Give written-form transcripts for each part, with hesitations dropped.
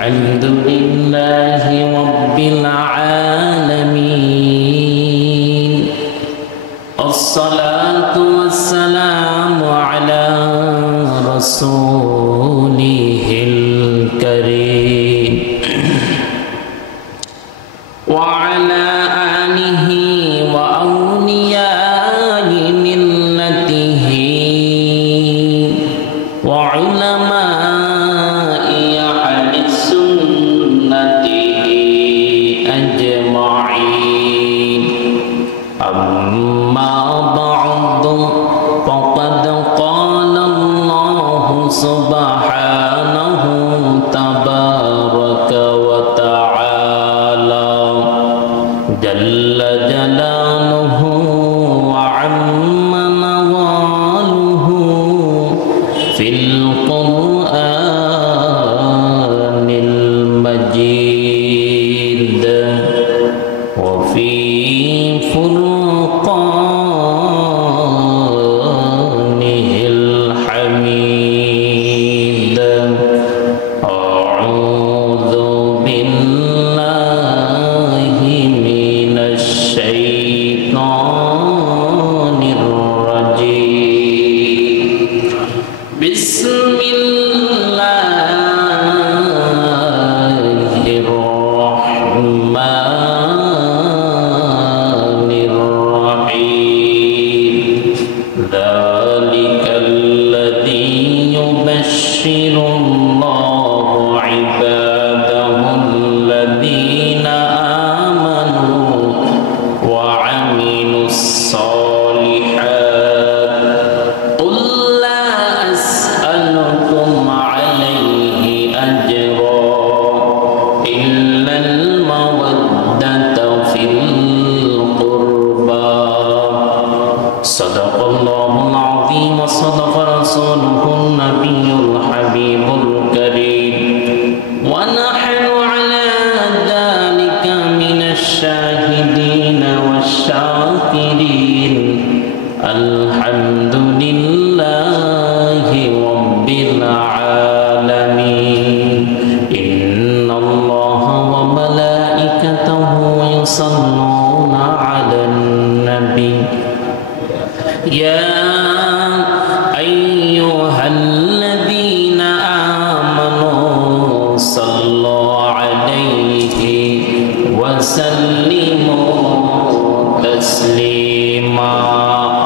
الحمد لله رب العالمين الصلاة والسلام على رسوله الكريم وعلى آله وأولياء ملته وعلماء أهل السنة أجمعين أما بعد فقد قال الله سبحانه تبارك وتعالى جل جلاله وعم نواله في القرآن المجيد وفي فرقانه الحميد أعوذ بالله من الشيطان الرجيم بسم الله الرحمن الرحيم ذلك الذي يبشر الله عباده الذين آمنوا وعملوا الصالحات قل لا أسألكم عليه أجرا إلا المودة في القربى صدق الله العظيم وصدق رسوله النبي الحبيب الكريم ونحن على ذلك من الشاهدين والشاكرين الحمد لله رب العالمين إن الله وملائكته يصلون على النبي يا أيها الذين آمنوا صلوا عليه وسلموا تسليما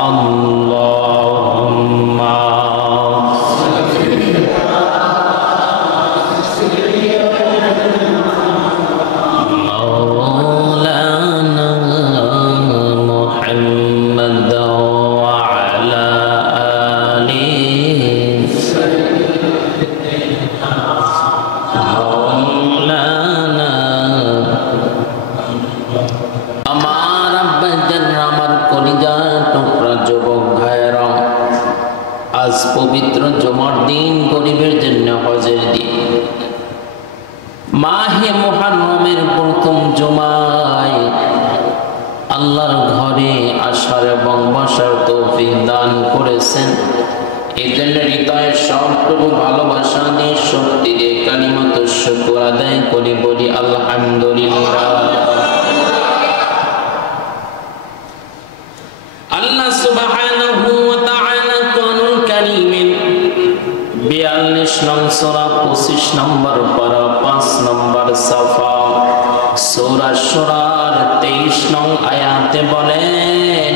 اللهم مولانا محمد وعلى آله مولانا আমার আব্বাজান আমার কলিজা টুকরা যুবক ভাইরা আজ পবিত্র জুমার দিন গরিবের জন্য হজের দিন মাহে মুহররমের প্রথম জুমায় আল্লাহর ঘরে আসার এবং বসার তৌফিক দান করেছেন এই জন্য হৃদয়ের সবটুকু ভালোবাসা দিয়ে শক্তি দিয়ে কালিমাত শুকর আদায় করি বলি আলহামদুলিল্লাহ আল্লাহ সুবহানাহু ওয়া তাআলা কোরআনুল কারীমের 42 নং সূরা 25 নম্বর পারা 5 নম্বর সাফা সূরা শুরার 23 নং আয়াতে বলেন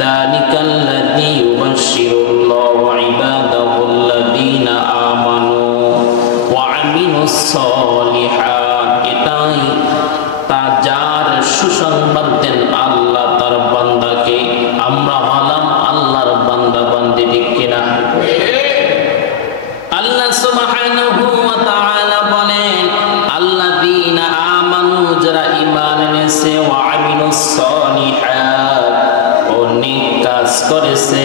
যালিকাল্লাযী ইউবাশশিরুল্লাহু ইবাদাহুল্লাযীনা আমানু ওয়া আমিলুস সালিহাত এটাই তা যার সুসংবাদ দেন আল্লাহ তার বান্দাকে আমরা হলাম আল্লাহর বান্দা বান্দি ঠিক কিনা আল্লাহ সুবহানাহু ওয়া তাআলা বলেন আল্লাযীনা আমানু যারা ঈমান এনেছে ওয়া আমিলুস সালিহাত ও নেক কাজ করেছে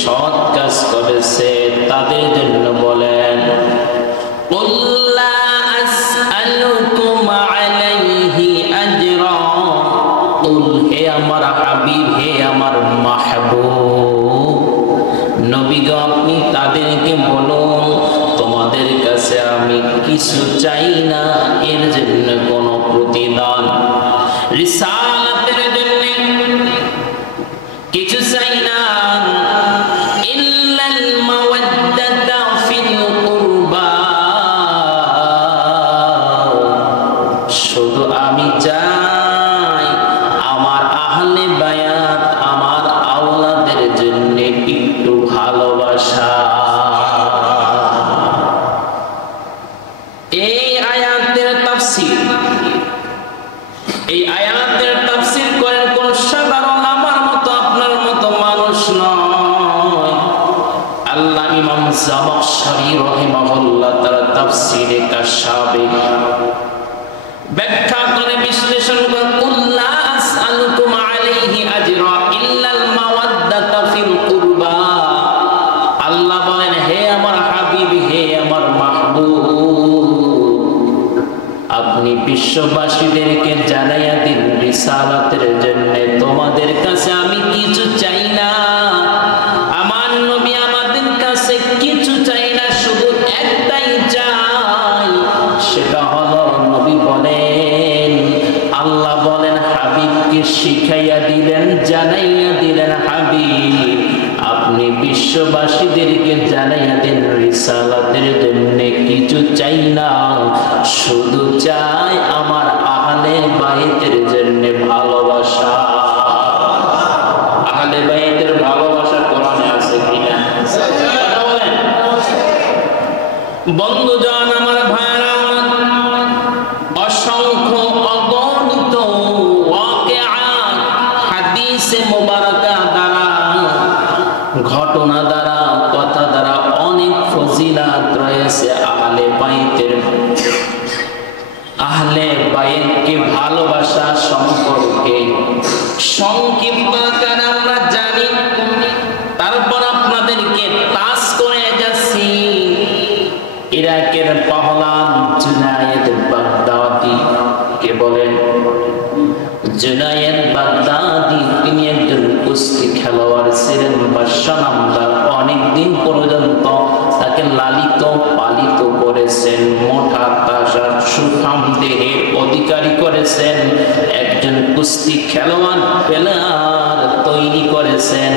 সৎ কাজ করেছে তাদের জন্য বলেন কুল লা আসআলুকুম আলাইহি আজরা কুল হে আমার হাবিব হে আমার মাহবুব নবী গো আপনি তাদেরকে বলুন তোমাদের কাছে আমি কি কিছু চাই না এর জন্য কোনো প্রতিদান, রিসালাতের জন্য কিছু চাই না, ইল্লাল মাওয়াদ্দাতা ফিল কুরবা, শুধু আমি চাই আমার আহলে বায়াত আমার আওলাদের জন্য একটু ভালোবাসা। এই আয়াতের তাফসীর, এই আয়াতের তাফসীর করেন কোন সাধারণ আমার মতো আপনার মতো মানুষ নয়। আল্লাহ ইমাম জামাখশরী রাহিমাহুল্লাহ তার তাফসীরে কাশাফে ব্যাখ্যা করে বিশ্লেষণ করে কুল্লা আসআলুকুম আলাইহি আজরা ইল্লাল মাওয়াদ্দাতা ফিল কুরবা। আল্লাহ বলেন হে আমার হাবিব, হে আমার মাহবুব, আপনি বিশ্ববাসীদেরকে জানাইয়া দিন রিসালাতের জন্য তোমাদের কাছে আমি কিছু চাই না। আমার নবী আমাদের কাছে কিছু চাই না, শুধু একটাই চাই, সেটা হলো নবী বলেন, আল্লাহ বলেন হাবিবকে শিখাইয়া দিলেন, জানাইয়া দিলেন, হাবিব আপনি বিশ্ববাসীদেরকে জানাইয়া দেন রিসালাতের জন্য কিছু চাই না, শুধু চাই আমার আহলে বাইতের জন্য ভালোবাসা। আহলে বাইতের ভালোবাসা কোরআনে আছে কিনা? বন্ধুজন আমার ভাইরা, অসংখ্য অগণিত ওয়াকিআত হাদিসে মুবারাকা দ্বারা, ঘটনা দ্বারা, কথা দ্বারা অনেক ফজিলাত রয়েছে আহলে বাইতের। আহলে বাইতকে ভালোবাসা সম্পর্কে সংক্ষিপ্ত আকারে আমরা জানি, তারপর আপনাদেরকে টাচ করে যাচ্ছি। ইরাকের পাহলান জুনায়েদ বাগদাদি কে বলেন? জুনায়েদ বাগদাদি তিনি একজন কুস্তি খেলোয়াড় ছিলেন, বাদশা নামদার। অনেকদিন পর্যন্ত তাকে লালিত পালিত করেছেন, মোটা তাজা সুঠাম দেহের অধিকারী করেছেন, একজন কুস্তি খেলোয়াড় প্লেয়ার তৈরি করেছেন।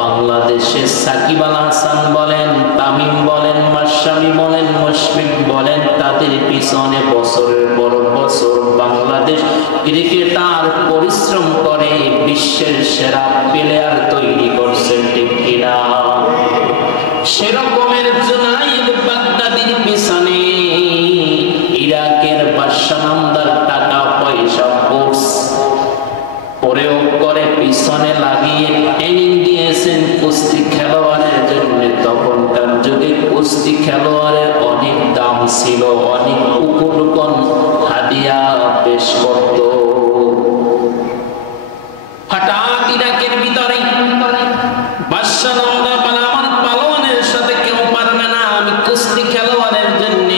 বাংলাদেশের সাকিব আল হাসান বলেন, তামিম বলেন, মাশরাফি বলেন, মুশফিক বলেন, তাদের পিছনে বছরের পর বছর বাংলাদেশ ক্রিকেটার পরিশ্রম করে বিশ্বের সেরা প্লেয়ার তৈরি করছেন, ঠিক কিনা? সেরকমের জুনায়েদ বাগদাদির পিছনে ইরাকের বাদশা নামদার টাকা পয়সা প্রয়োগ করে পিছনে লাগিয়ে ট্রেনিং দিয়েছেন কুস্তি খেলোয়াড়ের জন্য। তখনকার যুগে কুস্তি খেলোয়াড়ের অনেক দাম ছিল, অনেক উপকরণ হাদিয়া পেশ করত। হঠাৎ ইরাকের ভিতরে বাদশা নামদার বলে, আমার পালোয়ানের সাথে কেউ পারবে না, আমি কুস্তি খেলোয়াড়ের জন্য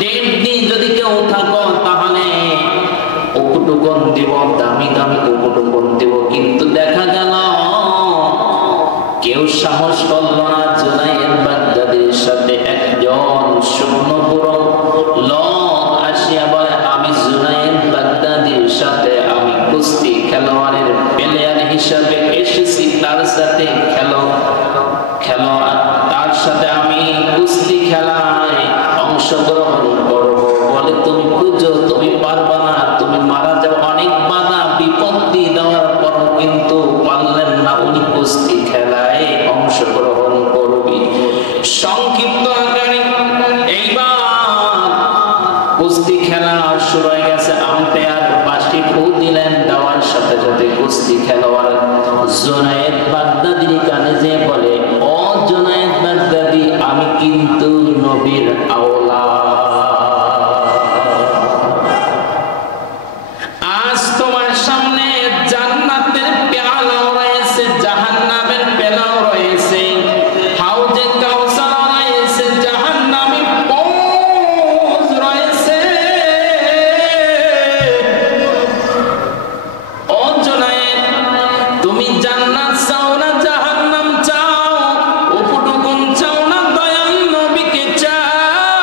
ডেট দিই, যদি কেউ থাকো তাহলে উপটুকন দিব, দামি দামি উপটুকন দিব। কিন্তু দেখা গেল কেউ সাহস করল না জুনায়েদ বাগদাদির সাথে একজন সুবর্ণপুরম লোক আসিয়া বলে, আমি জুনায়েদ বাগদাদির সাথে আমি কুস্তি খেলোয়াড়ের প্লেয়ার হিসাবে এসেছি, তার সাথে তার সাথে আমি কুস্তি খেলায় অংশগ্রহণ করব। বলে তুমি বুঝো তুমি পারবা না, তুমি মারা যাও। অনেক বাধা বিপত্তি দেওয়ার পর কিন্তু পারলেন না উনি কুস্তি খেলায় অংশগ্রহণ করবি। সংক্ষিপ্ত আকারে এইবার কুস্তি খেলা শুরু হয়ে গেছে। আম্পায়ার বাঁশি ফু দিলেন, দেওয়ার সাথে সাথে কুস্তি খেলোয়াড় জুনায়েদ বাগদাদির কানে যে বলে, ও জুনায়েদ বাগদাদি, আমি কিন্তু নবীর আওলাদ, আজ তোমার সামনে জান্নাতের পেয়ালাও রয়েছে, জাহান্নামের পেয়ালাও রয়েছে, হাউজে কাউসার রয়েছে, জাহান্নামী পৌঁছ রয়েছে। ও জুনায়েদ, তুমি জান্নাত চাও না জাহান্নাম চাও? উপটুকুন চাও না দয়াল নবীকে চাও?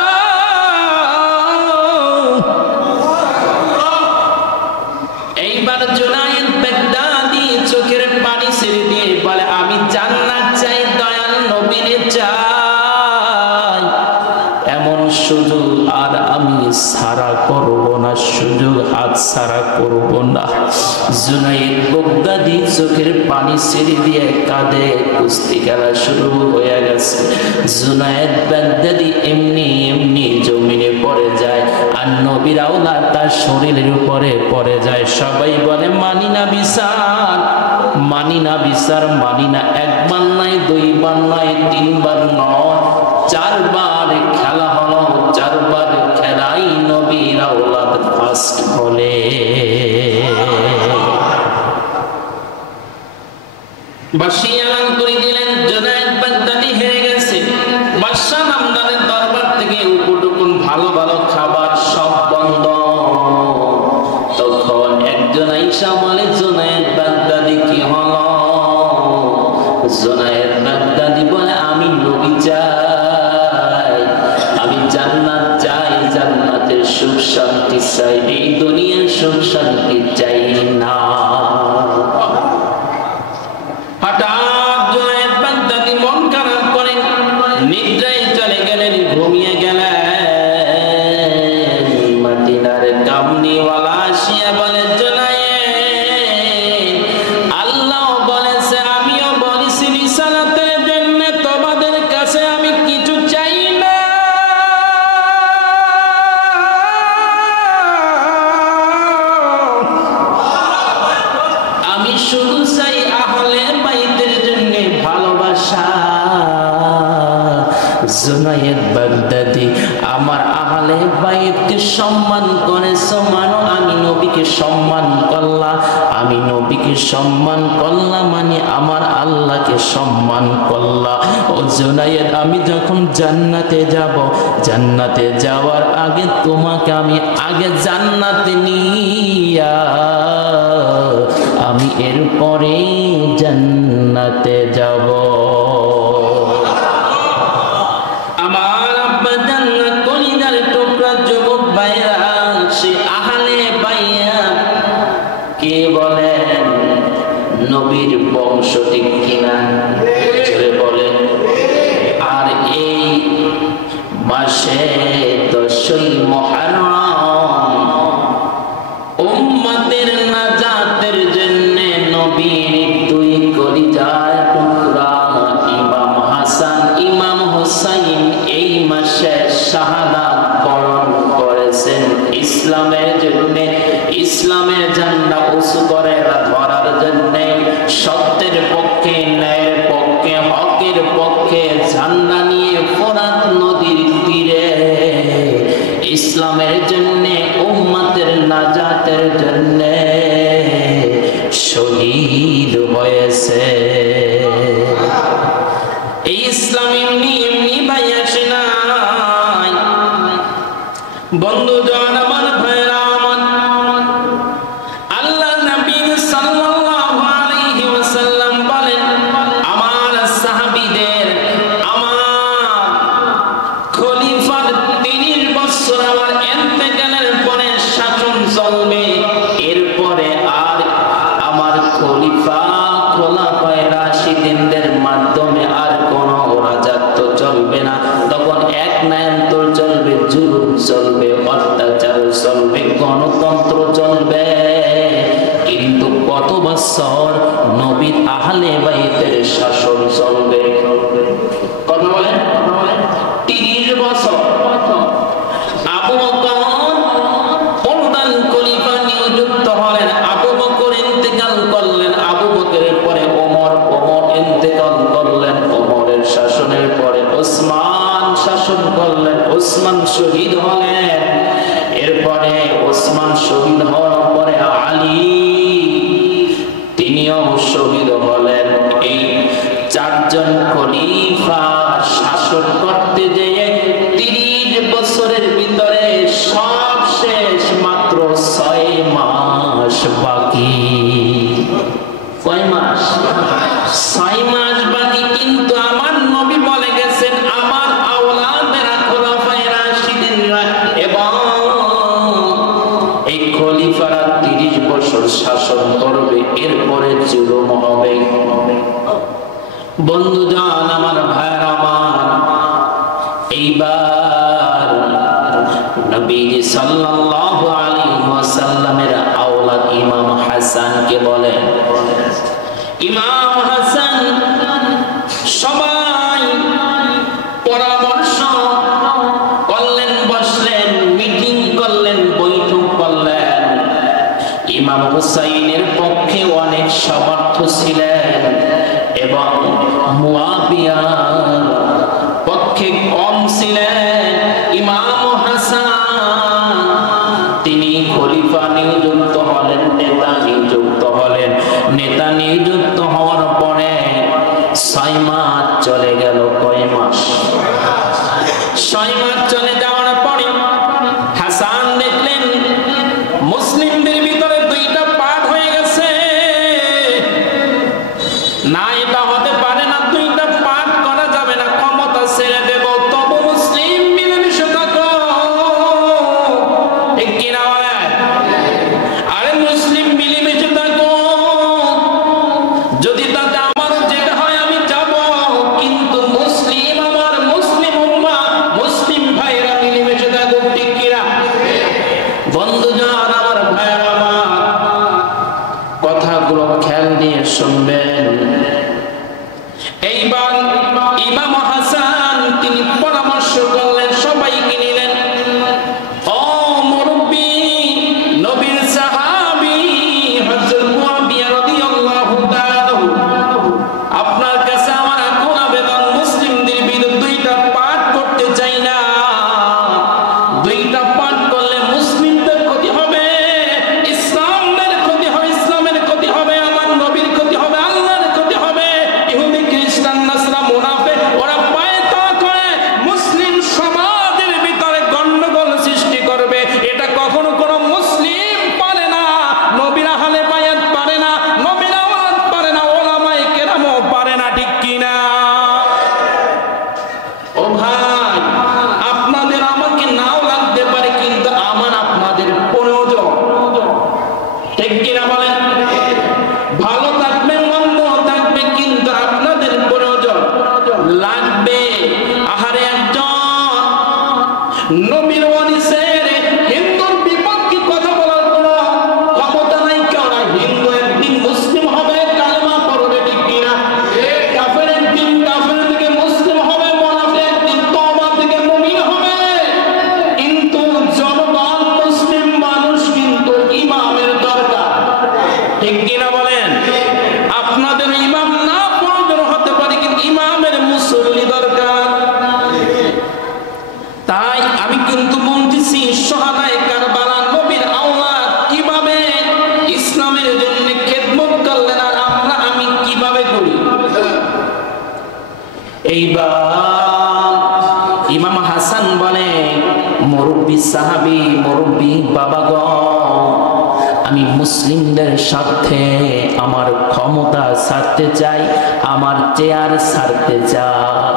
আর আমি ছাড়া করব না, সুযোগ হাত ছাড়া করব না। জুনায়েদ বাগদাদি চোখের পানি ছেড়ে দিয়ে কাঁদে, কুস্তি খেলা শুরু হয়ে গেছে। জুনায়েদ বাগদাদি এমনি এমনি জমিনে পড়ে যায়, আর নবীর আওলাদ তার শরীরের উপরে পড়ে যায়। সবাই বলে মানি না বিচার, মানি না বিচার, মানি না। একবার নয়, দুইবার নয়, তিনবার নয়, চারবার খেলা হলো। চারবার খেলাই নবীর আওলাদ ফার্স্ট হলে। বাদশাহ এলান করে দিলেন জুনায়েদ বাগদাদি হেরে গেছে। বাদশাহ নামদারের দরবার থেকে উপটুকুন ভালো ভালো খাবার সব বন্ধ। তখন একজন আইসা বলে জুনায়েদ বাগদাদি কি হলো? জুনায়েদ বাগদাদি বলে আমি নবী চাই, আমি জান্নাত চাই, জান্নাতের সুখ শান্তি চাই, এই দুনিয়ার সুখ শান্তি চাই না। হঠাৎ জুনায়েদ বাগদাদি মন খারাপ করে নিদ্রায় চলে গেলেন, ঘুমিয়ে গেলেন। মদিনার কামনিওয়ালা আসিয়া বলে জুনায়েদ, আল্লাহ বলেছে আমিও বলেছি রিসালাতের জন্য তোমাদের কাছে আমি কিছু চাই না, আমি শুধু চাই আহলে বাইতের জন্য ভালোবাসা। জুনায়েদ বাগদাদি আমার আহলে বাইতকে সম্মান করেছো, মানো আমি নবীকে সম্মান করলাম। আমি নবীকে সম্মান করলাম মানে আমার আল্লাহকে সম্মান করলাম। ও জুনায়েদ, আমি যখন জান্নাতে যাব, জান্নাতে যাওয়ার আগে তোমাকে আমি আগে জান্নাতে নিয়া আমি এরপরে জান্নাতে যাব। আমার আব্বা জান্নাত কলিজার টুকরা যুবক ভাইরা, সে আহলে বাইত কে বলেন নবীর বংশ, ঠিক কিনা? বলে। আর এই মাসে 10ই মুহররম উম্মতের নাজাতের জন্য নবীর দুই কলিজার টুকরা ইমাম হাসান, ইমাম হুসাইন এই মাসে শাহাদাত বরণ করেছেন ইসলামের জন্য। ইসলামের ঝান্ডা উঁচু করে ধরার জন্য, সত্যের পক্ষে, ন্যায়ের পক্ষে, হকের পক্ষে ঝান্ডা নিয়ে ফোরাত নদীর তীরে ইসলামের জন্য, উম্মতের নাজাতের জন্য শহীদ হয়েছে। এই ইসলাম এমনি এমনি ভাই আসে নাই। বন্ধুজন আমার, ভাইরা আমার, আল্লাহ নবী সাল্লাল্লাহু আলাইহি ওয়াসাল্লাম বলেন আমার সাহাবীদের, আমার খলিফার 30 বছর আমার ইন্তেকালের পরে শাসন চলবে। এরপরে আর আমার খোলাফায়ে রাশিদিনদের মাধ্যমে আর কোনো রাজত্ব চলবে না। তখন এক নায়ন্তর চলবে, জুলুম চলবে, অত্যাচার চলবে, গণতন্ত্র চলবে। কিন্তু কত বছর নবীর আহলে বাইতের শাসন চলবে? কথা বলেন, 30 বছর। আবু বকর প্রধান খলিফা নিযুক্ত হলেন, আবু বকর ইন্তেকাল করলেন, আবু বকরের পরে ওমর, ওমর ইন্তেকাল করলেন, ওমরের শাসনের পরে ওসমান শাসন করলেন, ওসমান শহীদ হলেন। এরপরে ওসমান শহীদ হওয়ার পরে আলী তিনিও শহীদ হলেন। এই 4 জন খলিফা শাসন করতে যেয়ে 30 বছরের ভিতরে সব শেষ, মাত্র 6 মাস বাকি। কয় মাস? 6 মাস বাকি। কিন্তু আমার নবী বলে গেছেন আমার আওলাদেরা খোলাফায়ে রাশিদিনরা এবং এই খলিফারা 30 বছর শাসন করবে, এরপরে জুলুম হবে। বন্ধুজান আমার, ভাইরা আমার, এইবার নবীজি সাল্লাল্লাহু আলাইহি ওয়াসাল্লামের আওলাদ ইমাম হাসানকে বলেন, ইমাম হাসান সবাই পরামর্শ করলেন, বসলেন, মিটিং করলেন, বৈঠক করলেন। ইমাম হুসাইনের পক্ষে অনেক সমর্থ ছিলেন এবং মুয়াবিয়ার পক্ষে কম ছিলেন। ইমাম হাসান তিনি খলিফা নিযুক্ত হলেন, নেতা নিযুক্ত হলেন। নেতা নিযুক্ত হওয়ার পরে 6 মাস চলে গেল। কয় মাস? 6 মাস চলে যাওয়ার পরে হাসান দেখলেন মুসলিমদের ভিতরে 2টা পার্ট হয়ে গেছে। না, এটা হতে পারে না, 2টা পার্ট করা যাবে না, ক্ষমতা ছেড়ে দেব, তবু মুসলিম মিলেমিশে থাকো। ঠিক কিনা বলেন? আরে মুসলিম মিলেমিশে থাকো, যদি তাতে আমার যেটা হয় আমি যাব, কিন্তু মুসলিম আমার মুসলিম উম্মাহ মুসলিম ভাইরা মিলেমিশে থাকো। ঠিক কিনা? বন্ধুজন আমার, ভাইরা আমার, কথাগুলো খেয়াল দিয়ে শুনবেন। এইবার ইমাম হাসান তিনি পরামর্শ করলেন, সবাইকে নিলেন। ও মুরব্বি, নবীর সাহাবী হযরত মুআবিয়া রাদিয়াল্লাহু তাআলা, আপনার কাছে আমার এখন আবেদন, মুসলিমদের বিরুদ্ধে 2টা পাঠ করতে চাই না। 2টা পাঠ করলে মুসলিমদের ক্ষতি হবে, ইসলামের ক্ষতি হবে, ইসলামের ক্ষতি হবে, আমার নবীর ক্ষতি হবে, আল্লাহর ক্ষতি হবে। ইহুদি, খ্রিস্টান, নাসরা, মুনাফিক ওরা পায়তা করে মুসলিম সমাজের ভিতরে গন্ডগোল সৃষ্টি করবে। এটা কখনো কোনো মুসলিম পারে না। নবীর আহলে বায়াত পারে না, নবীর আওলাদ পারে না, ওলামায়ে কেরামও পারে না। ঠিক কিনা? ও ভাই, আপনাদের আমাকে নাও লাগতে পারে, কিন্তু আমার আপনাদের প্রয়োজন। ঠিক কিনা বলেন? ভালো থাকবে, মন্দ থাকবে, কিন্তু আপনাদের প্রয়োজন লাগবে। আহারে, একজন নবীর ওয়ারিসের হিন্দুর বিপক্ষে কথা বলার কোনো ক্ষমতা নাই। কেউ না, হিন্দু একদিন মুসলিম হবে, কালেমা পড়বে। ঠিক কিনা? কাফের একদিন কাফের থেকে মুসলিম হবে, মুনাফিক একদিন তওবা থেকে মুমিন হবে। কিন্তু জনগণ মুসলিম মানুষ, কিন্তু ইমামের দরকার। ঠিক কিনা বলেন? আপনাদের ইমাম না প্রয়োজন হতে পারে, কিন্তু ইমামের মুসল্লি দরকার। তাই আমি কিন্তু বলতেছি, শাহাদায়ে কারবালা নবীর আওলাদ কিভাবে ইসলামের জন্য খেদমত করলেন, আর আমি কিভাবে করি। এইবার ইমাম হাসান বলে, মুরব্বী সাহাবী, মুরব্বী বাবাগণ, আমি মুসলিমদের সাথে আমার ক্ষমতা ছাড়তে চাই, আমার চেয়ার ছাড়তে চাই।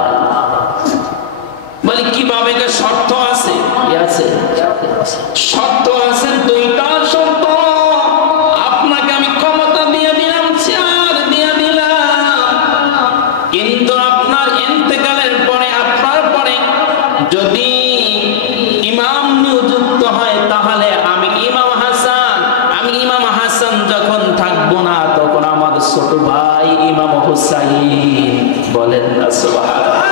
বলে কিভাবে? শর্ত আছে। কি আছে? শর্ত আছে, 2টা শর্ত। আপনাকে আমি ক্ষমতা দিয়ে দিলাম, চেয়ার দিয়ে দিলাম, কিন্তু আপনার ইন্তেকালের পরে, আপনার পরে যদি ইমাম নিযুক্ত হয়, তাহলে আমি ইমাম হাসান যখন থাকবো না, তখন আমার ছোট ভাই ইমাম হুসাইন। বলেন না সুবহানাল্লাহ।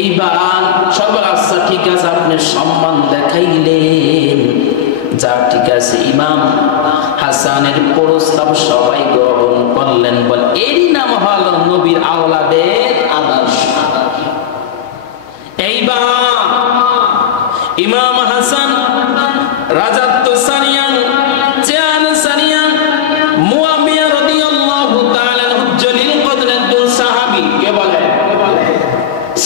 এইবার সবার, আচ্ছা ঠিক আছে, আপনি সম্মান দেখাইলেন, যা ঠিক আছে। ইমাম হাসানের প্রস্তাব সবাই গ্রহণ করলেন। বল, এরই নাম হলো নবীর আওলাদের আদর্শ। এইবার ইমাম হাসান রাজত্ব সারিয়ান, চেয়ার সারিয়ান, মুআবিয়া রাদিয়াল্লাহু তাআলা জলিল কদর একজন সাহাবী, কে বলে?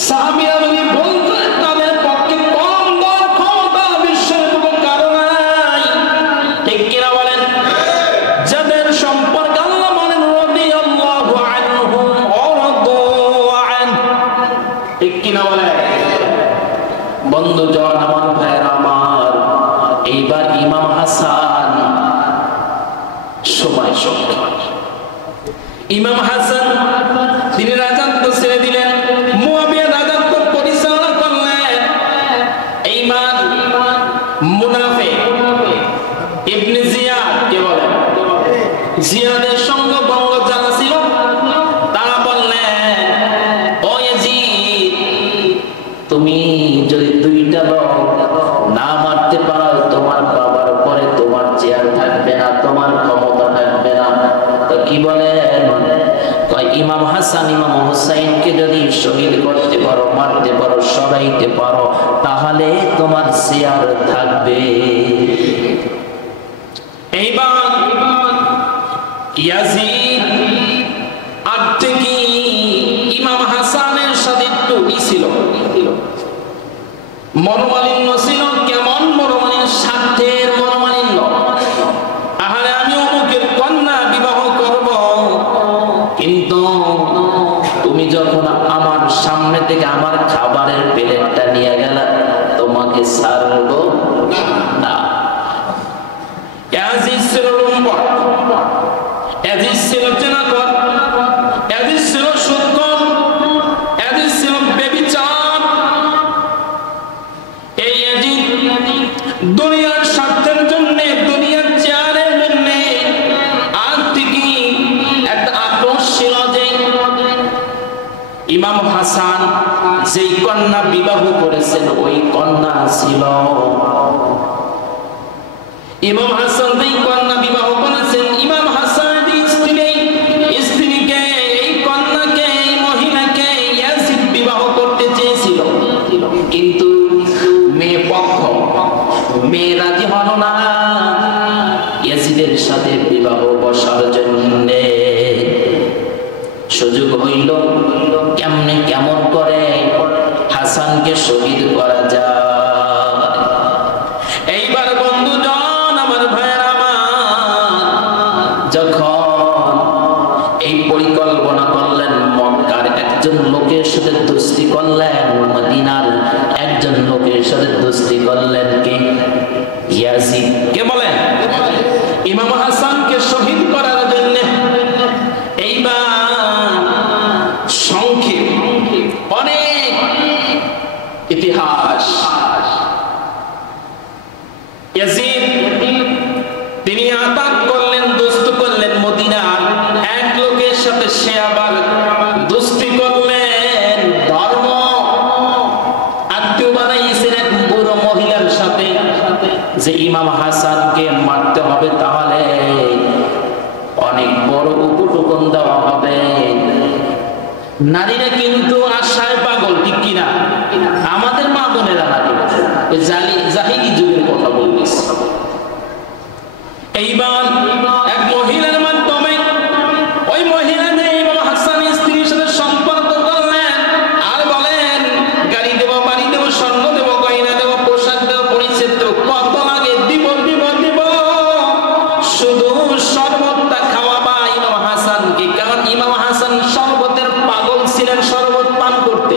সাহাবীরা বলতেন তাদের পক্ষে কম দর ক্ষমতা বিশ্বের কোনো কারণ নাই। ঠিক কিনা বলেন? যাদের সম্পর্কে আল্লাহ বলেন রাদিয়াল্লাহু আনহুম ওয়া রাদু আন। ঠিক কিনা বলেন? বন্ধুজন আমার, ভাইরা আমার, এইবার ইমাম হাসান সময় ইমাম হাসান তিনি রাজত্ব ছেড়ে দিলেন, মুআবিয়া রাজত্ব পরিচালনা করলেন। মুনাফিক ইবনে জিয়াদ কে বলেন, জিয়াদের সঙ্গ বঙ্গ যারা ছিল তারা বললেন, ও ইয়াজিদ, তুমি যদি দুইটা লোক না মারতে পারো, তোমার বাবার পরে তোমার চেয়ার থাকবে না, তোমার ক্ষমতা থাকবে না। তো কি বলেন? ইমাম হাসান ইমাম হুসাইনকে যদি শহীদ করতে পারো, মারতে পারো, সরাইতে পারো, তাহলে তোমার চেয়ার থাকবে। এইবার ইয়াজিদ আর থেকে ইমাম হাসানের সাথে একটু ছিল, মনোমালিন্য ছিল। কেমন মনোমালিন্য? স্বার্থের মনোমালিন্য। আহারে, আমি অমুকের কন্যা বিবাহ করব, কিন্তু তুমি যখন আমার সামনে থেকে আমার খাবারের প্লেটটা নিয়ে গেলে, তোমাকে ছাড়বো না। ইয়াজিদ ছিল লম্পট, ইয়াজিদ ছিল জেনাকর, ইয়াজিদ ছিল সুদখোর, ইয়াজিদ ছিল ব্যভিচার। এই ইয়াজিদ দুনিয়ার স্বার্থের জন্য, দুনিয়ার চেয়ারের জন্য আজ থেকে একটা আক্রোশ ছিল যে ইমাম হাসান যেই কন্যা বিবাহ করেছেন, ওই কন্যা ছিল, ইমাম হাসান যেই কন্যা বিবাহ করেছেন, ইমাম হাসানের স্ত্রীকে, এই কন্যাকে, এই মহিলাকে ইয়াজিদ বিবাহ করতে চেয়েছিল, কিন্তু মেয়ে পক্ষ, মেয়ে রাজি হল না ইয়াজিদের সাথে বিবাহ বসার জন্য। সুযোগ হইল কেমনে কেমন করে হাসানকে শহীদ করা যায়। এইবার বন্ধুজন, আমার ভাইয়ের আমার, যখন এই পরিকল্পনা করলেন, মক্কার একজন লোকের সাথে দোস্তি করলেন, মদিনার একজন লোকের সাথে দোস্তি করলেন, কে? ইয়াজিদ। কে বলেন? ইমাম হাসানকে শহীদ করার জন্য। এইবার সংক্ষেপ অনেক ইতিহাস। ইয়াজিদ তিনি আতাক করলেন, দোস্ত করলেন মদিনার এক লোকের সাথে, সে আবার দোস্তি করলেন, ধর্ম আত্মীয় বানাইছেন এক বুড়ো মহিলার সাথে, যে ইমাম হাসানকে মারতে হবে, তাহলে অনেক বড় উপটুকন দেওয়া হবে। নারীরা কিন্তু আশায় পাগল, ঠিক কিনা? আমাদের মা বোনেরা নারী, জাহিলি যুগের কথা বলছিস। এইবার এক মহিলার মাধ্যমে ওই মহিলা ইমাম হাসানের স্ত্রীর সাথে সম্পর্ক করলেন, আর বলেন, গাড়ি দেব, বাড়ি দেব, স্বর্ণ দেব, গয়না দেব, পোশাক দেব, পরিচ্ছদ দেব, কত লাগে দিব দিব দিব, শুধু শরবতটা খাওয়াবা ইমাম হাসানকে। কারণ ইমাম হাসান শরবতের পাগল ছিলেন, শরবত পান করতে।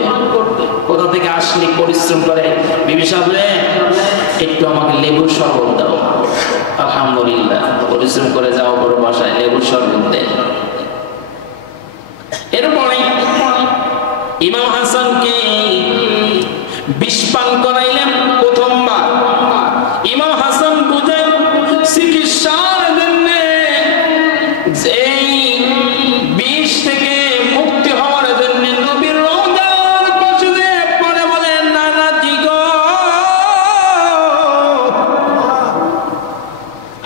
কোথা থেকে আসলে পরিশ্রম করে, বিবি সাহেব একটু আমাকে লেবুর শরবত দাও। আলহামদুলিল্লাহ, পরিশ্রম করে যাও বড় বাসায়, লেবুর শরবত দেন। এরপরে ইমাম হাসানকে বিষ পান করাইলেন প্রথমবার। ইমাম হাসান বুঝেন চিকিৎসার জন্য এই বিষ থেকে মুক্তি হওয়ার জন্য নবীর রওজার পাশে পড়ে বলেন, নানাজি গো,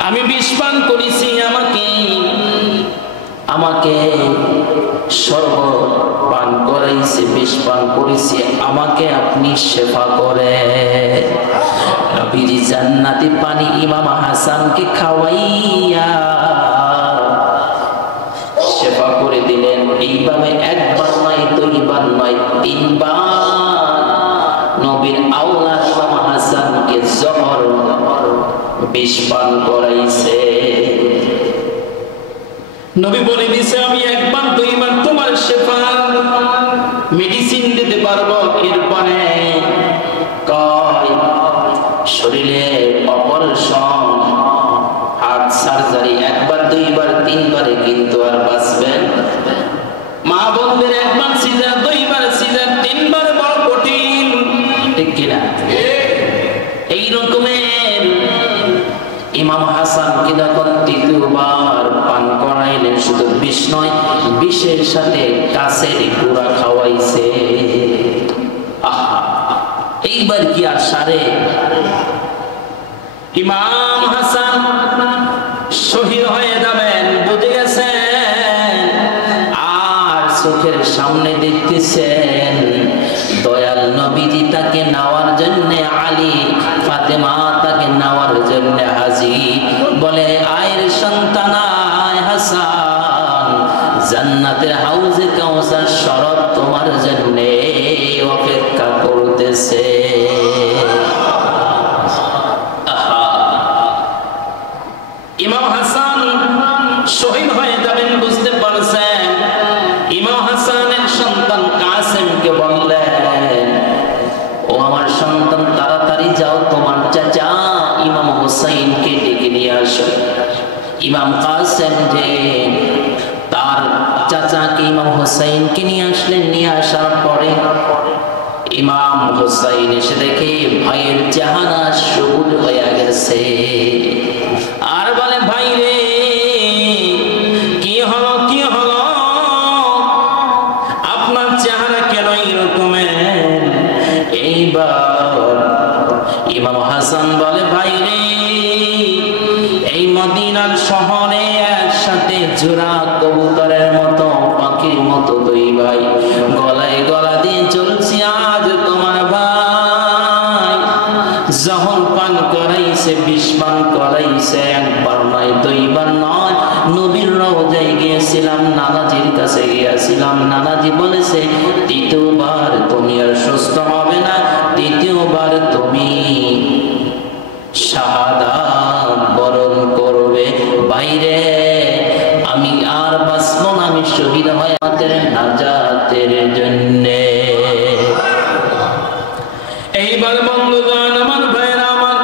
আমি বিষ পান করেছি, আমাকে শরবত পান করাইছে, বিষ পান করেছি, আমাকে আপনি সেবা করে নবীজি জান্নাতি পানি ইমাম হাসানকে খাওয়াইয়া সেবা করে দিলেন। এইভাবে একবার নয়, দুইবার নয়, তিনবার নবীর আওলাদ ইমাম হাসানকে জহর বিষ পান করাইছে। নবী বলে দিছে, আমি একবার দুইবার তোমার শেফার মেডিসিন দিতে পারবো। এরপরে কয় শরীরে অপারেশন, হার্ট সার্জারি একবার দুইবার তিনবারে কিন্তু আর বাঁচবেন। মা বোনদের একবার সিজার, দুইবার সিজার, তিনবার বড় কঠিন, ঠিক কিনা? এই রকমের ইমাম হাসানকে যখন তৃতীয়বার পান করাইলেন, শুধু বিষ নয়, বিষের সাথে কাছের গুঁড়া খাওয়াইছে। আহা, এইবার কি আর সারে? ইমাম হাসান শহীদ হয়ে যাবেন বুঝে গেছেন, আর চোখের সামনে দেখতেছেন দয়াল নবীজি তাকে নেওয়ার জন্য, আলী ফাতেমা তাকে নেওয়ার জন্য হাজির। বলে, আয়ের সন্তান আয় হাসান, জান্নাতের হাউজে কাউসার শরবত তোমার জন্য অপেক্ষা করতেছে। ইমাম হাসান শহীদ হয়ে যাবেন বুঝতে পারছেন। ইমাম হাসানের সন্তান কাসেমকে বললেন, ও আমার সন্তান, তাড়াতাড়ি যাও, তোমার চাচা ইমাম হুসাইনকে ডেকে নিয়ে আসো। ইমাম কাসেম যে তার চাচাকে ইমাম হুসাইনকে নিয়ে আসলেন। নিয়ে আসার পরে ইমাম হুসাইন এসে দেখে ভাইয়ের চেহারা সবুজ হয়ে গেছে, আর বলে, ভাই রে, কি হলো, কি হলো, আপনার চেহারা কেন এরকমের? এইবার ইমাম হাসান বলে, ভাই রে, এই মদিনার শহরে একসাথে জোড়া কবুতরের মতো, পাখির মতো দুই ভাই গলায় গলা দিয়ে চলছি। আজ তোমার ভাই জহর পান করাইছে, বিষ পান করাইছে, একবার নয়, দুইবার নয়। নবীর রওজায় গিয়েছিলাম, নানাজির কাছে গিয়েছিলাম, নানাজি বলেছে তৃতীয়বার তুমি আর সুস্থ হবে না, তৃতীয়বার তুমি শাহাদাত বরণ করবে। বাইরে আমি আর বাঁচব না, আমি শহীদ হয়ে আমাদের নাজাতের জন্যে। এইবার বন্ধুগণ আমার, ভাইরা আমার,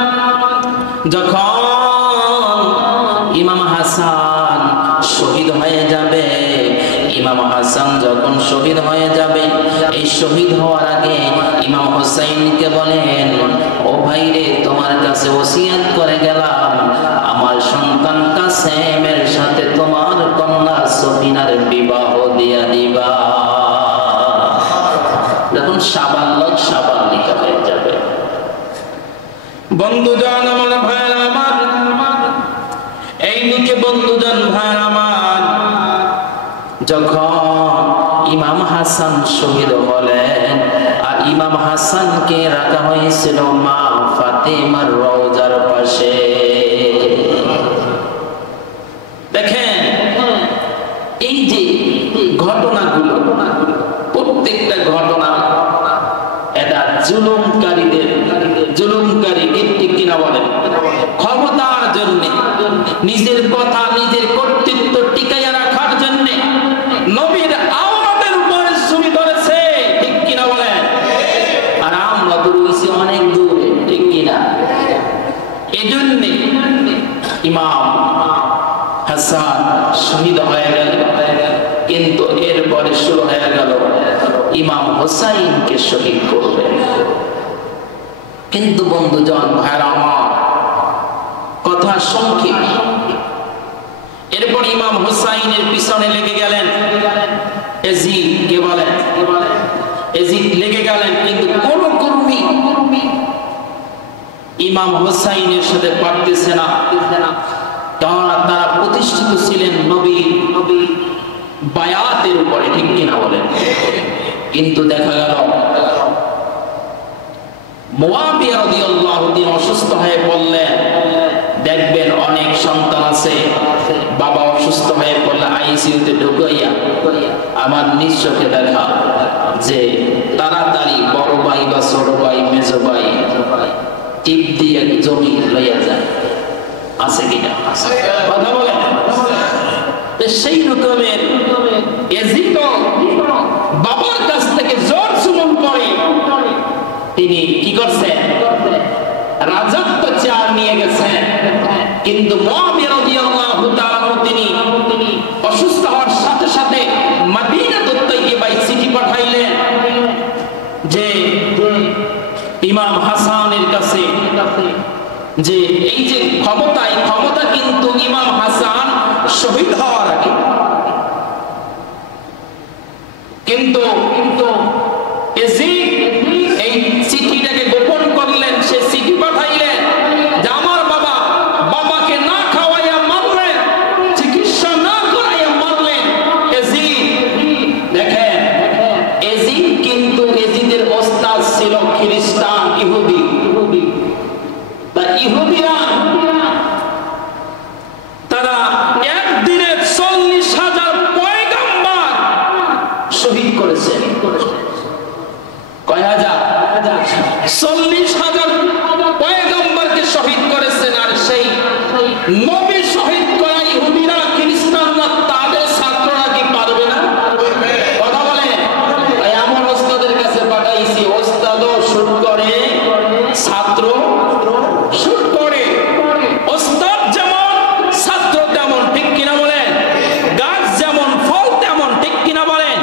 যখন ইমাম হাসান শহীদ হয়ে যাবে, ইমাম হাসান যখন শহীদ হয়ে যাবে, এই শহীদ হওয়ার আগে ইমাম হুসাইনকে বলেন, ও ভাই রে, তোমার কাছে ওসিয়ত করে গেলাম, আমার সন্তান কাসেমের সাথে তোমার কন্যা সফিনার বিবাহ দিয়া দিবা। যখন সাবালক সাবালিকা হয়ে যাবে। বন্ধুজন আমার, ভাইরা আমার, এইদিকে বন্ধুজন ভাইরা আমার, যখন ইমাম হাসান শহীদ হলেন, আর ইমাম হাসানকে রাখা হয়েছিল মা ফাতেমার রওজার পাশে। দেখেন এই যে ঘটনাগুলো, প্রত্যেকটা ঘটনা এটা জুলুমকারীদের, জুলুমকারী ঠিক কিনা বলেন, ক্ষমতার জন্য, নিজের কথা, নিজের কর্তৃত্ব টিকাইয়া রাখার জন্য নবীর আওলাদের উপরে ছুরি ধরেছে, ঠিক কিনা বলেন। আর আমরা তো রয়েছি অনেক দূরে, ঠিক কিনা। এজন্য ইমাম হাসান শহীদ হয়ে গেল, কিন্তু এরপরে শুরু হয়ে গেল ইমাম হুসাইনকে শহীদ করবে। কিন্তু বন্ধুজন ভাইরা আমার, কথা সংক্ষেপ। এরপর ইমাম হুসাইনের পিছনে লেগে গেলেন এজিদ, কে বলেন, এজিদ লেগে গেলেন, কিন্তু কোন কর্মী ইমাম হুসাইনের সাথে পারতেছে না। তারা প্রতিষ্ঠিত ছিলেন নবীর বায়াতের উপরে, ঠিক কিনা বলেন। কিন্তু দেখা গেল মুআবিয়া রাদিয়াল্লাহু তিনি অসুস্থ হয়ে পড়লেন। দেখবেন অনেক সন্তান আছে, বাবা অসুস্থ হয়ে পড়লে আইসিইউতে ঢুকাইয়া আমার নিজ চোখে দেখা যে তাড়াতাড়ি বড় ভাই বা ছোট ভাই, মেজো ভাই টিপ দিয়ে জমি লইয়া যায়, আছে কিনা কথা বলেন। সেই রকমের ইয়াজিদ বাবার কাছ থেকে জোর জুলুম করে তিনি কি করছেন, রাজত্ব চেয়ার নিয়ে গেছেন। কিন্তু মুআবিয়া রাদিয়াল্লাহু তাআলা তিনি অসুস্থ হওয়ার সাথে সাথে মদিনাতুত তাইয়্যিবায় চিঠি পাঠাইলেন যে ইমাম হাসানের কাছে যে এই যে ক্ষমতা কিন্তু ইমাম হাসান শহীদ হওয়ার আগে, কিন্তু এই চিঠিটাকে গোপন করলেন, সে চিঠি পাঠাইলেন যে আমার বাবাকে না খাওয়াইয়া মারলেন, চিকিৎসা না করাইয়া মারলেন দেখেন কিন্তু এজিদের ওস্তাদ ছিল খ্রিস্টান ইহুদি। ইহুদিরা তারা একদিনে 40,000 পয়গম্বর শহীদ করেছে। কয় হাজার? 40,000 পয়গম্বরকে শহীদ করেছেন। আর সেই নবী শহীদ করা ইহুদিরা খ্রিস্টানরা তাদের ছাত্ররা কি পারবে না? কথা বলে এমন ওস্তাদের কাছে পাঠাইছি, ওস্তাদও শুট করে, ছাত্র শুট করে। ওস্তাদ যেমন ছাত্র তেমন, ঠিক কিনা বলেন? গাছ যেমন ফল তেমন, ঠিক কিনা বলেন?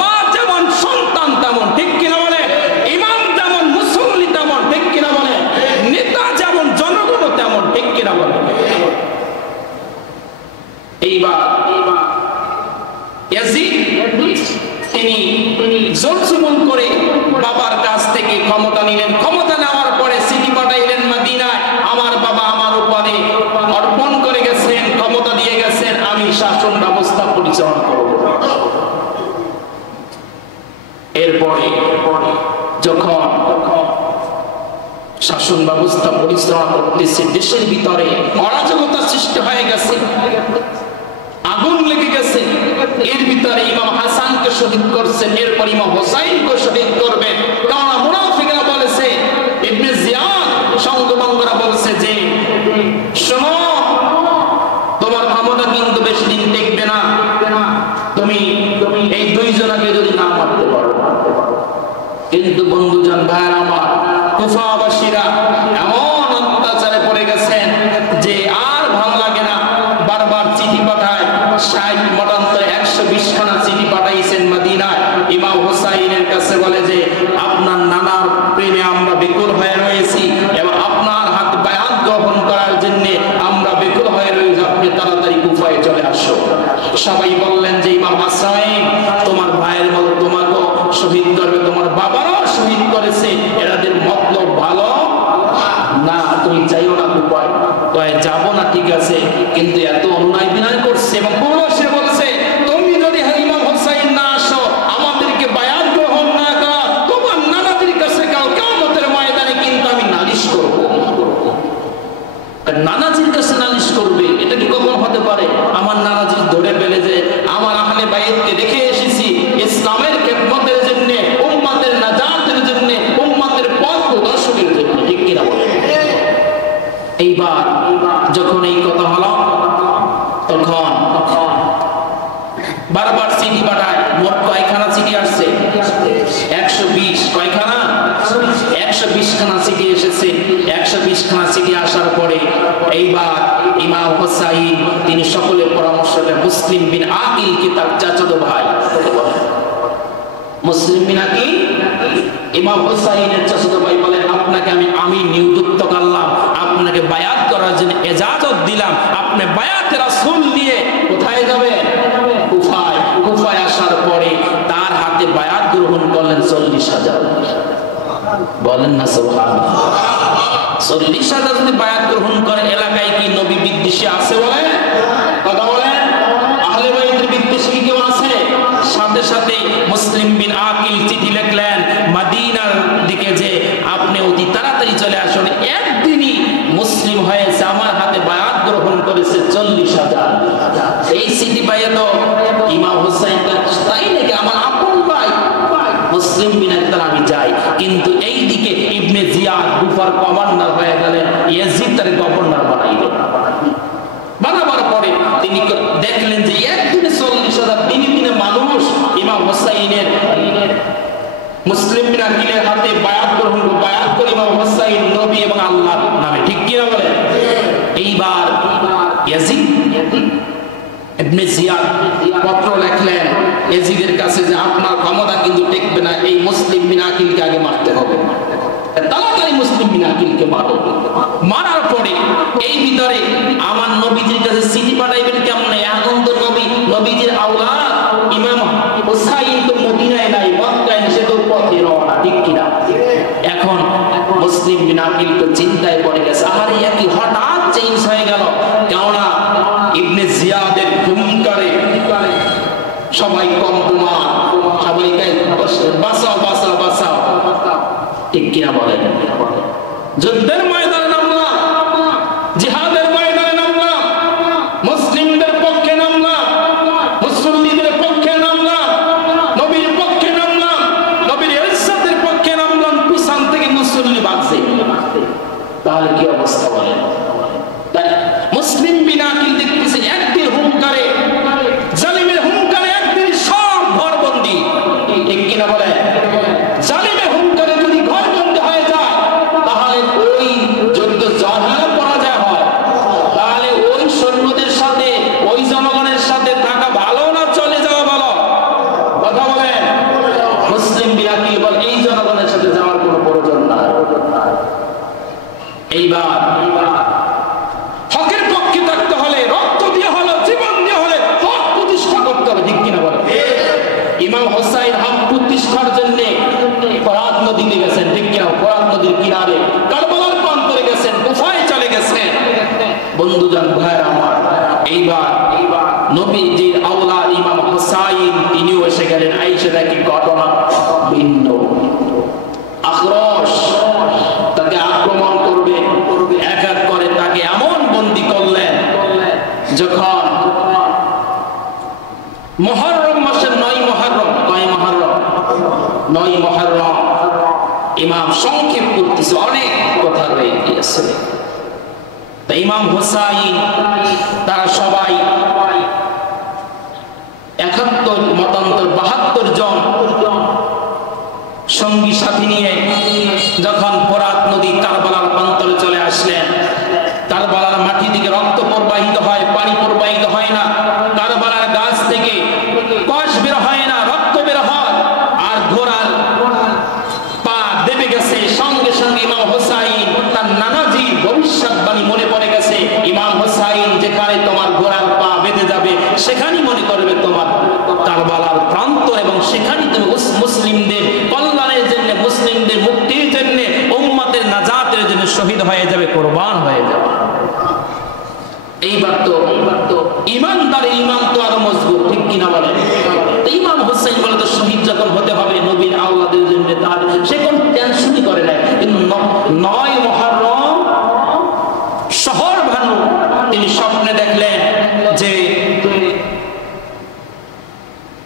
মা যেমন সন্তান তেমন, ঠিক কিনা বলেন? ইমাম যেমন মুসল্লি তেমন, ঠিক কিনা বলেন? নেতা যেমন জনগণ তেমন, ঠিক কিনা বলেন? এইবার ইয়াজিদ তিনি জোর-জুলুম করে বাবার কাছ থেকে ক্ষমতা নিলেন। ক্ষমতা নেওয়ার পরে চিঠি পাঠাইলেন মদিনায়, আমার বাবা আমার উপরে অর্পণ করে গেছেন, ক্ষমতা দিয়ে গেছেন, আমি শাসন ব্যবস্থা পরিচালনা করব। এরপরে যখন শাসন ব্যবস্থা পরিচালনা করতেছে, দেশের ভিতরে অরাজকতা সৃষ্টি হয়ে গেছে, আগুন লেগে গেছে। এর ভিতরে ইমাম হাসানকে শহীদ করছেন, এরপর ইমাম হোসাইনকে শহীদ করবেন। কারণ মুনাফিকরা বলেছে, ইবনে জিয়াদ সংঘবঙ্গরা বলছে যে শোনো, তোমার ক্ষমতা কিন্তু বেশি দিন টিকবে না, তুমি এই দুইজনকে যদি না মারতে পারো। কিন্তু বন্ধুজন ভাই আমার, কুফাবাসীরা এমন অত্যাচারে পড়ে গেছেন যে আর ভালো লাগে না, বারবার চিঠি পাঠায়। 60 মতান্তরে 120 খানা চিঠি পাঠাইছেন মদিনায়। ইমাম হোসাইনের কাছে বলে যে আপনার নানার প্রেমে আমরা বিকুল হয়ে রয়েছি এবং আপনার হাত বায়াত গ্রহণ করার জন্য আমরা বিকুল হয়ে রয়েছি, আপনি তাড়াতাড়ি কুফায় চলে আসো। সবাই বললেন যে ইমাম হাসাইন, তোমার ভাইয়ের মতো তোমাকেও শহীদ করবে, তোমার বাবারও শহীদ করেছে, এরাদের মতলব ভালো না, তুমি চাইও না কুফায়। কয় যাবো না, ঠিক আছে, কিন্তু এত অন্যায় বিনয় করছে এবং সে বলছে তুমি যদি ইমাম হোসাইন না আসো, আমাদেরকে বায়াত গ্রহণ না করো, তোমার নানাদের কাছে কাল কিয়ামতের ময়দানে কিন্তু আমি নালিশ করব। নানাজির কাছে নালিশ করবে, এটা কি কখন হতে পারে? আমার নানাজি ধরে ফেলে যে আমার আহলে বাইতকে দেখে এসেছি ইসলামের খেদমতের জন্য, উম্মতের নাজাতের জন্য, উম্মতের পথ প্রদর্শনের জন্য, ঠিক কিনা বলে? এইবার যখন এই কথা হলো, তখন বারবার চিঠি পাঠায়। মোট কয়খানা চিঠি আসছে? 120। কয়খানা? 120 খানা চিঠি এসেছে। 120 খানা চিঠি আসার পরে এইবার ইমাম হোসাইন তিনি সকলের পরামর্শ দেন। মুসলিম বিন আকিলকে তার চাচাতো ভাই, মুসলিম বিন আকিল ইমাম হোসাইনের চাচাতো ভাই বলেন, আপনাকে আমি নিযুক্ত করলাম, আপনাকে বায়াত করার জন্য ইজাজত দিলাম, আপনি বায়াতে রাসূল নিয়ে কোথায় যাবেন? কুফায়। কুফায় আসার পরে তার হাতে বায়াত গ্রহণ করলেন 40,000। বলেন না সুবহানাল্লাহ। 40,000 যদি বায়াত গ্রহণ করে, এলাকায় কি নবী বিদ্বেষী আছে? বলেন, কথা বলেন। আহলে বাইতের বিদ্বেষী কি কেউ আছে? সাথে সাথে মুসলিম বিন আকিল চিঠি লিখলেন মদিনার দিকে যে আপনি অতি তাড়াতাড়ি চলে আসুন, একদিনই মুসলিম হয়েছে, আমার হাতে বায়াত গ্রহণ করেছে 40,000। এই চিঠি পাইয়ে তো ইমাম হোসাইন তাই নাকি আমার আপন ভাই মুসলিম বিন আকিল, আমি যাই। কিন্তু এই দিকে ইবনে জিয়াদ কুফার কমান্ডার হয়ে গেলেন, ইয়াজিদ তার গভর্নর বানাইলেন। বানাবার পরে তিনি দেখলেন যে একদিনে 40,000, দিনে দিনে মানুষ ইমাম হোসাইনের মুসলিম বিন আকিলের হাতে বায়াত করে ইমাম হোসাইন নবী এবং আল্লাহর নামে, ঠিক কিনা বলে? এইবার ইয়াজিদ ইবনে জিয়াদ পত্র লিখলেন ইয়াজিদের কাছে যে আপনার ক্ষমতা কিন্তু টিকবে না, এই মুসলিম বিন আকিলকে আগে মারতে হবে, তাড়াতাড়ি মুসলিম বিন আকিলকে মারো। মারার পরে এই ভিতরে আমার নবীজির কাছে চিঠি পাঠাইবেন কেমন? এখন তো নবীজির আওলাদ ইমাম হুসাইন তো মদিনায় নাই, মক্কায়, সে তো পথে রওনা, ঠিক কিনা? এখন মুসলিম বিন আকিল তো চিন্তায় পড়ে গেছে, আরে কি হঠাৎ চেঞ্জ হয়ে গেল? কেননা ইবনে জিয়াদের হুঙ্কারে সবাই কম্পমান, সবাইকে বাঁচাও বাঁচাও বাঁচাও, ঠিক কিনা বলেন? যুদ্ধের ময়দানে নামলাম, জিহাদের ময়দানে নামলাম, মুসলিমদের পক্ষে নামলাম, মুসলিমদের পক্ষে নামলাম, নবীর পক্ষে নামলাম, নবীর ইজ্জতের পক্ষে নামলাম, পিছন থেকে মুসলিম বাঁচছে, তাহলে কি অবস্থা বলেন? তাই মুসলিম বিন আকিল দেখতেছে একদিন হুঙ্কারে, জালিমের হুঙ্কারে একদিন সব ঘরবন্দি, ঠিক কিনা বলেন? জালিমের হুঙ্কারে যদি ঘরবন্দি হয়ে যায় তাহলে ওই যুদ্ধ জয়হারা পরাজয় হয়, তাহলে ওই সৈন্যদের সাথে ওই জনগণের সাথে থাকা ভালো না চলে যাওয়া ভালো? কথা বলেন। মুসলিম বিন আকিল বলে এই জনগণের সাথে যাওয়ার কোনো প্রয়োজন নাই। এইবার হকের পক্ষে থাকতে হলে রক্ত দিয়ে হলো, জীবন দিয়ে হলে হক প্রতিষ্ঠা করতে হবে, ঠিক কিনা বলে? ইমাম হুসাইন হক প্রতিষ্ঠার জন্য ফরাত নদীতে গেছেন, ঠিক কিনা? ফরাত নদীর কিনারে কারবালার প্রান্তরে গেছেন, কুফায় চলে গেছেন। বন্ধুজন, ভাইরা আমার, এইবার নবীজির আওলাদ ইমাম হুসাইন তিনিও এসে গেলেন। আইসা দেখি ঘটনা ভিন্ন। আক্রোশ তাকে আক্রমণ করবে, এক এক করে তাকে এমন বন্দী করলেন, যখন মুহররম মাসের 9 মুহররম, 9 মুহররম, ইমাম সংক্ষেপ করতেছে, অনেক কথা রয়ে গিয়েছে। তাই ইমাম হুসাইন তারা সবাই 71 মতান্তর 72 জন সঙ্গী সাথী নিয়ে যখন ফোরাত নদী কারবালার প্রান্তরে চলে আসলেন, কারবালার মাটি থেকে রক্ত প্রবাহিত হয়, পানি প্রবাহিত হয় না, কারবালার গাছ থেকে কষ বের হয় না, রক্ত বের হয়, আর ঘোড়ার পা দেবে গেছে। সঙ্গে সঙ্গে ইমাম হুসাইন তার নানাজি ভবিষ্যৎবাণী মনে পড়ে গেছে। ইমাম হুসাইন যেখানে তোমার ঘোড়ার পা বেঁধে যাবে সেখানেই মনে করবে তোমার কারবালার প্রান্তর, এবং সেখানেই তুমি মুসলিমদের কল্যাণের জন্য, মুসলিমদের মুক্তির জন্য, উম্মতের নাজাতের জন্য শহীদ হয়ে যাবে, কোরবান হয়ে যাবে। এইবার তো ইমানদারের ইমান তো আরো মজবুত, ঠিক কিনা বলে? ইমাম হুসাইন বলে তো শহীদ যখন হতে হবে নবীর আওলাদের জন্য, তার সে কোন টেনশনই করে নাই। কিন্তু 9 মুহররম শহর ভানু তিনি স্বপ্নে দেখলেন যে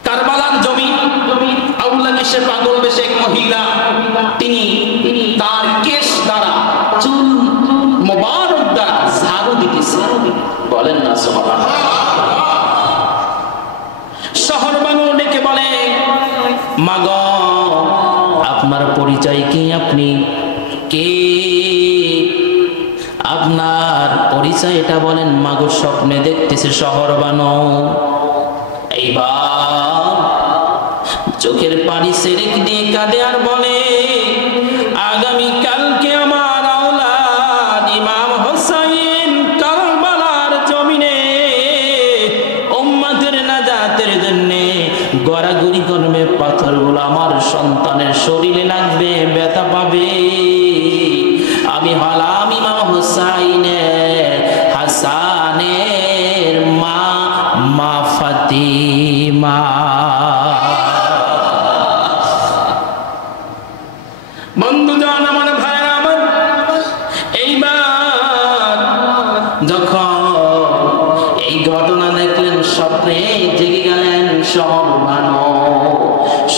কারবালার জমি আউলা কিসে পাগল বেশে এক মহিলা, তিনি তার কেশ দ্বারা, চুল মোবারক দ্বারা ঝাড়ু দিতেছে, বলেন না সুবহানাল্লাহ। শহর বানু ডেকে বলে, মাগো আপনার পরিচয় কি? আপনি কে? আপনার পরিচয় এটা বলেন। মাগো স্বপ্নে দেখতেছে শহর বানু। এইবার চোখের পানি সেরেক দিয়ে কাঁদে আর বলে, আগামী কালকে আমার আওলাদ ইমাম হুসাইন কারবালার জমিনে উম্মতের নাজাতের জন্য গড়াগড়ি করবে, পাথরগুলো আমার সন্তানের শরীরে লাগবে, ব্যথা পাবে। আমি হলাম ইমাম হুসাইনের হাসানের মা ফাতিমা। বন্ধুজন আমার, ভাইরা আমার, এইবার যখন এই ঘটনা দেখলেন, স্বপ্নে জেগে গেলেন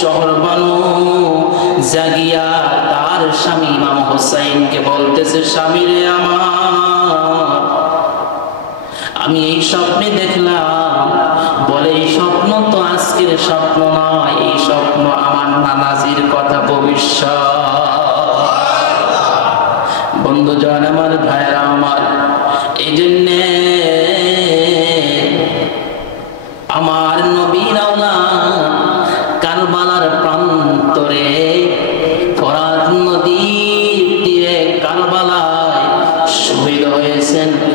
শহর বানু জাগিয়া তার স্বামী ইমাম হুসাইনকে বলতেছে, স্বামী রে আমার, আমি এই স্বপ্নে দেখলাম। বলে, এই স্বপ্ন তো আজকের স্বপ্ন নয়, এই স্বপ্ন আমার নানাজির কথা, ভবিষ্যৎ। বন্ধুজন আমার, ভাইরা আমার, এই জন্যে আমার নবীর আওলাদ কারবালার প্রান্তরে ফোরাত নদীর তীরে কারবালায় শহীদ হয়েছে। দিয়েছেন।